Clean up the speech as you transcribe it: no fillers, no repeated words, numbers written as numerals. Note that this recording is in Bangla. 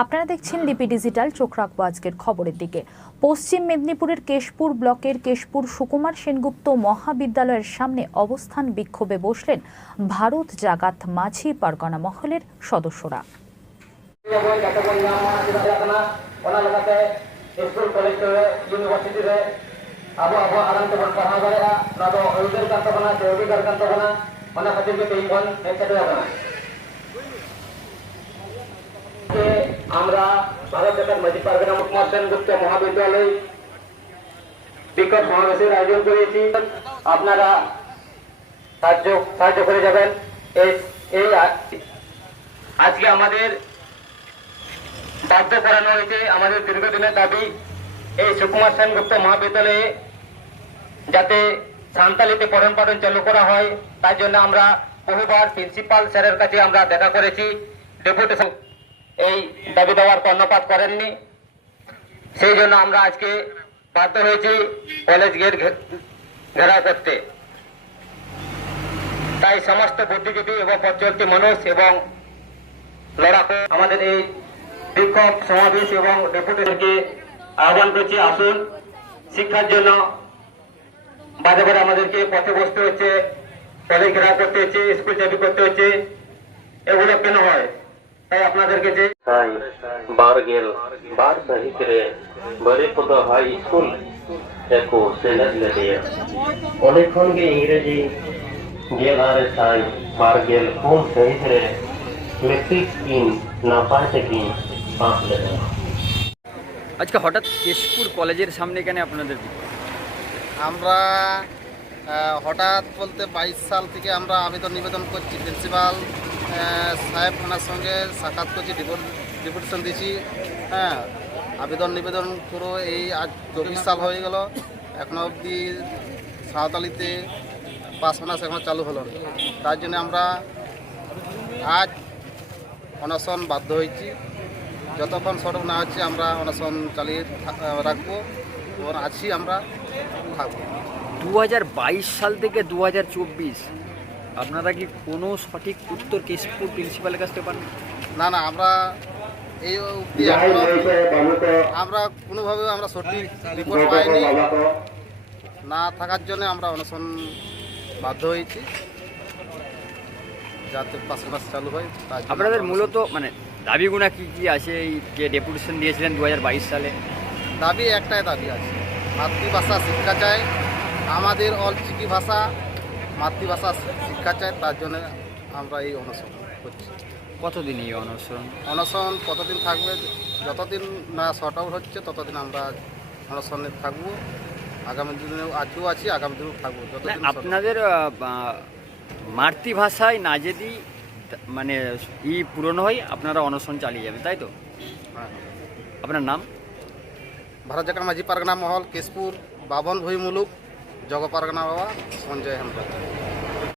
আপনারা দেখছেন লিপি ডিজিটাল। চোখ রাখবো আজকের খবরের দিকে। পশ্চিম মেদিনীপুরের কেশপুর ব্লকের কেশপুর সুকুমার সেনগুপ্ত মহাবিদ্যালয়ের সামনে অবস্থান বিক্ষোভে বসলেন ভারত জাগাত মাঝি পারগনা মহলের সদস্যরা। আমরা ভারত জাগাত মাঝি পারগনা সুকুমার সেনগুপ্ত মহাবিদ্যালয় বিক্ষোভ সমাবেশের আয়োজন করেছি। আপনারা সাহায্য করে যাবেন। আজকে আমাদের বাধ্য করানো হয়েছে, আমাদের দীর্ঘদিনের দাবি এই সুকুমার সেনগুপ্ত মহাবিদ্যালয়ে যাতে সান্তালিতে পঠন পাঠন চালু করা হয়। তার জন্য আমরা বহুবার প্রিন্সিপাল স্যারের কাছে আমরা দেখা করেছি। ডেপুটেশন এই দাবি দেওয়ার কর্ণপাত করেননি, সেই জন্য আমরা আজকে বাধ্য হয়েছি কলেজ গেট ঘেরাও করতে। তাই সমস্ত বুদ্ধিজীবী এবং পথচলতি মানুষ এবং লড়াকু আমাদের এই বিক্ষোভ সমাবেশ এবং ডেপুটেশনকে আহ্বান করছি, আসুন। শিক্ষার জন্য বাধা করে আমাদেরকে পথে বসতে হচ্ছে, কলেজ ঘেরাও করতে হচ্ছে, স্কুল চাবি করতে হচ্ছে। এগুলো কেন হয়? তাই আপনাদেরকে যে বারগেল বার সহিত রে বড়ে পদ হাই স্কুল দেখো সেলেট লেডিয়া অনেকক্ষণ গে ইংরেজি গেলারে সাই বারগেল কোন সহিত রে মেট্রিক ইন না পায় থেকে পাস লেডা। আজকে হঠাৎ কেশপুর কলেজের সামনে কেন আপনাদের? আমরা হঠাৎ বলতে 22 সাল থেকে আমরা নিবেদন করছি, প্রিন্সিপাল সাহেব ওনার সঙ্গে সাক্ষাৎ করছি, ডেপুটেশন দিয়েছি। হ্যাঁ, নিবেদন পুরো এই আজ 24 সাল হয়ে গেল, এখনো অবধি সাঁওতালিতে পাস অনার্স এখনো চালু হলো না। তার জন্য আমরা আজ অনশন বাধ্য হয়েছি। যতক্ষণ সড়ক না হচ্ছে আমরা অনশন চালিয়ে রাখবো এবং আছি, আমরা থাকবো। 2022 সাল থেকে 2024 আপনারা কি কোনো সঠিক উত্তর কেশপুর প্রিন্সিপালের কাছ থেকে পান? না, আমরা এই অবধি আমরা কোনোভাবে আমরা সঠিক রিপোর্ট পাইনি। না থাকার জন্য আমরা অনশন বাধ্য হয়েছি, যাতে পাস মাস চালু হয়। আপনাদের মূলত মানে দাবিগুনা কি কি আছে? এই যে ডেপুটেশন দিয়েছিলেন 2022 সালে, দাবি একটাই দাবি আছে, মাতৃভাষা শিক্ষা চাই। আমাদের অলচিকি ভাষা মাতৃভাষা শিক্ষা চাই। তার জন্য আমরা এই অনশন করছি। কতদিন এই অনশন কতদিন থাকবে? যতদিন না শর্ট আউট হচ্ছে ততদিন আমরা অনশনে থাকবো। আগামী দিনেও আজকেও আছি, আগামী দিনেও থাকবো। আপনাদের মাতৃভাষায় না যদি মানে পূরণ হয় আপনারা অনশন চালিয়ে যাবেন, তাই তো? হ্যাঁ। আপনার নাম? ভারত জাগাত মাঝি পারগনা মহল কেশপুর, বাবন ভুই মুলুক, জগ পারগনা বাবা, সঞ্জয় হেমব্রম।